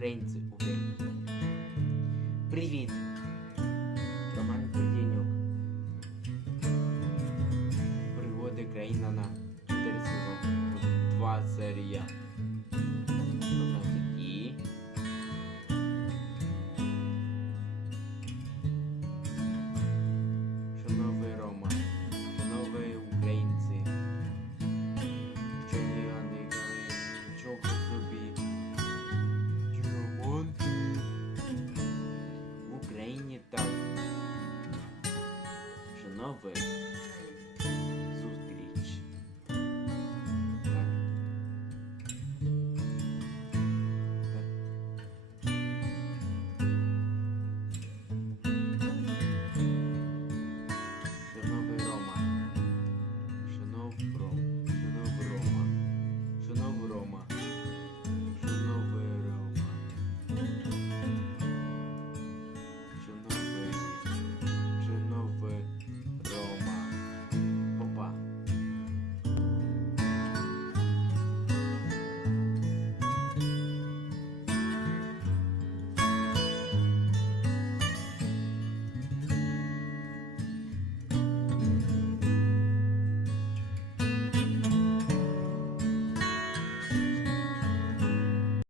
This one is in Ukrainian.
українці України. Привіт! Роман Курдєнюк. Пригоди країна на Терсіво. Два серія. velho.